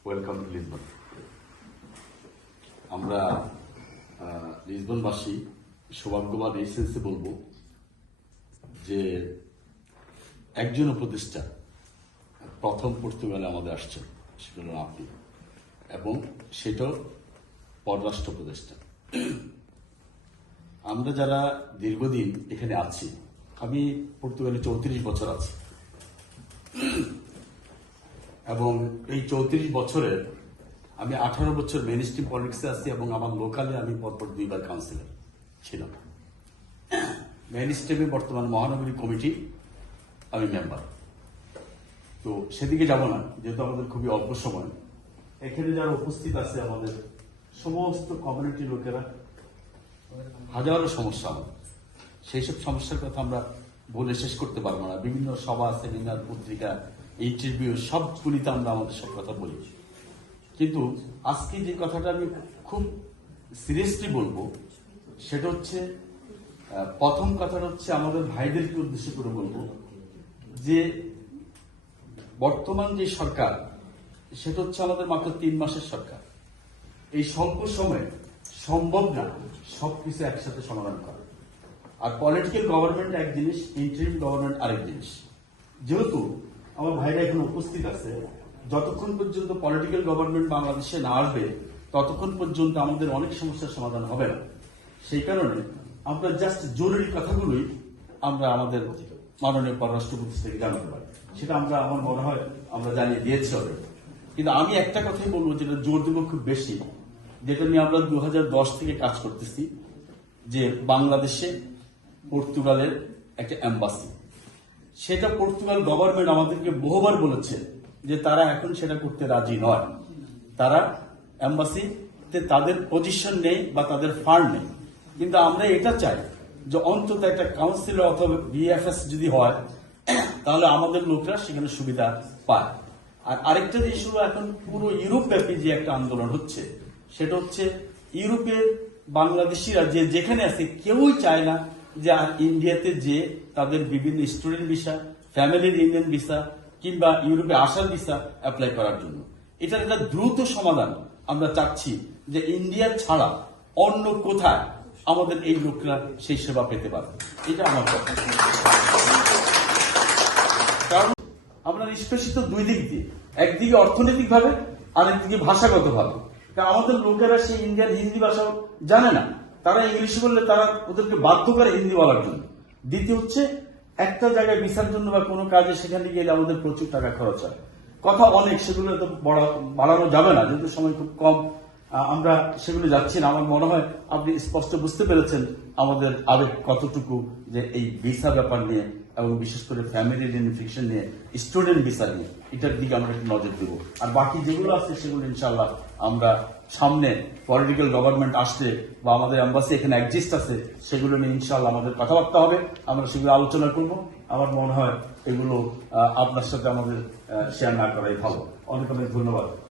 Welcome to Lisbon. আমরা লিসবনবাসী সৌভাগ্যবান এই সেন্সে বলবো যে একজন উপদেষ্টা প্রথম পর্তুগালে আমাদের আসছেন, সেটা হল আপনি, এবং সেটাও পররাষ্ট্র উপদেষ্টা। আমরা যারা দীর্ঘদিন এখানে আছি, আমি পর্তুগালে 34 বছর আছি, এবং এই 34 বছরের আমি 18 বছর মেইন স্ট্রিম পলিটিক্সে আছি, এবং আমার লোকালে আমি পরপর 2বার কাউন্সিলর ছিলাম। মেইন স্ট্রিমে বর্তমান মহানগরী কমিটি আমি মেম্বার। তো সেদিকে যাব না, যেহেতু আমাদের খুবই অল্প সময়। এখানে যারা উপস্থিত আছে আমাদের সমস্ত কমিউনিটি লোকেরা, হাজারো সমস্যা আমাদের, সেই সব সমস্যার কথা আমরা বলে শেষ করতে পারবো না। বিভিন্ন সভা, সেমিনার, পত্রিকা, ইন্টারভিউ সবগুলিতে আমরা আমাদের সব কথা বলি। কিন্তু আজকে যে কথাটা আমি খুব সিরিয়াসলি বলবো, সেটা হচ্ছে, প্রথম কথাটা হচ্ছে আমাদের ভাইদেরকে উদ্দেশ্য করে বলবো যে বর্তমান যে সরকার, সেটা হচ্ছে আমাদের মাত্র 3 মাসের সরকার। এই স্বল্প সময়ে সম্ভব না সবকিছু একসাথে সমাধান করা। আর পলিটিক্যাল গভর্নমেন্ট এক জিনিস, ইন্টারিম গভর্নমেন্ট আরেক জিনিস। যেহেতু আমার ভাইরা এখন উপস্থিত আছে, যতক্ষণ পর্যন্ত পলিটিক্যাল গভর্নমেন্ট বাংলাদেশে না আসবে ততক্ষণ পর্যন্ত আমাদের অনেক সমস্যার সমাধান হবে না। সেই কারণে আমরা জাস্ট জরুরি কথাগুলোই আমরা আমাদের মাননীয় পররাষ্ট্র উপদেষ্টা থেকে জানাতে পারি। সেটা আমার মনে হয় আমরা জানিয়ে দিয়েছি অলরেডি। কিন্তু আমি একটা কথাই বলবো, যেটা জোর দেব খুব বেশি, যেটা নিয়ে আমরা 2010 থেকে কাজ করতেছি, যে বাংলাদেশে পর্তুগালের একটা এম্বাসি। সেটা পর্তুগাল গভর্নমেন্ট আমাদেরকে বহুবার বলেছে যে তারা এখন সেটা করতে রাজি নয়। তারা এম্বাসিতে তাদের পজিশন নেই বা তাদের ফান্ড নেই। কিন্তু আমরা এটা চাই যে অন্তত একটা কাউন্সিলর অথবা বিএফএস যদি হয়, তাহলে আমাদের লোকরা সেখানে সুবিধা পায়। আর আরেকটা ইস্যু, এখন পুরো ইউরোপ ব্যাপী যে একটা আন্দোলন হচ্ছে, সেটা হচ্ছে ইউরোপের বাংলাদেশিরা যে যেখানে আছে কেউই চায় না যে আর ইন্ডিয়াতে যে তাদের বিভিন্ন স্টুডেন্ট ভিসা, ফ্যামিলির ইন্ডিয়ান ভিসা কিংবা ইউরোপে আসার ভিসা অ্যাপ্লাই করার জন্য। এটার একটা দ্রুত সমাধান আমরা চাচ্ছি, যে ইন্ডিয়া ছাড়া অন্য কোথায় আমাদের এই লোকরা সেই সেবা পেতে পারে। এটা আমার কথা। কারণ আমরা নিষ্পেষিত দুই দিক দিয়ে, একদিকে অর্থনৈতিক ভাবে, আরেকদিকে ভাষাগত ভাবে। কারণ আমাদের লোকেরা সেই ইন্ডিয়ান হিন্দি ভাষাও জানে না। তারা ইংলিশ বললে তারা ওদেরকে বাধ্য করে হিন্দি বলার জন্য। দ্বিতীয় হচ্ছে, একটা জায়গায় ভিসার জন্য বা কোনো কাজে সেখানে গেলে আমাদের প্রচুর টাকা খরচ হয়। কথা অনেক, সেগুলো তো বাড়ানো যাবে না, যেহেতু সময় খুব কম। আমরা সেগুলো যাচ্ছি না। আমার মনে হয় আপনি স্পষ্ট বুঝতে পেরেছেন আমাদের আবেগ কতটুকু, যে এই ভিসা ব্যাপার নিয়ে, এবং বিশেষ করে ফ্যামিলি রিউনিফিকেশন নিয়ে, স্টুডেন্ট ভিসা নিয়ে, এটার দিকে আমরা একটু নজর দেবো। আর বাকি যেগুলো আছে সেগুলো ইনশাল্লাহ আমরা সামনে পলিটিক্যাল গভর্নমেন্ট আসলে বা আমাদের এম্বাসি এখানে এক্সিস্ট আছে, সেগুলো নিয়ে ইনশাল্লাহ আমাদের কথাবার্তা হবে, আমরা সেগুলো আলোচনা করব। আমার মনে হয় এগুলো আপনার সাথে আমাদের শেয়ার না করাই ভালো। অনেক অনেক ধন্যবাদ।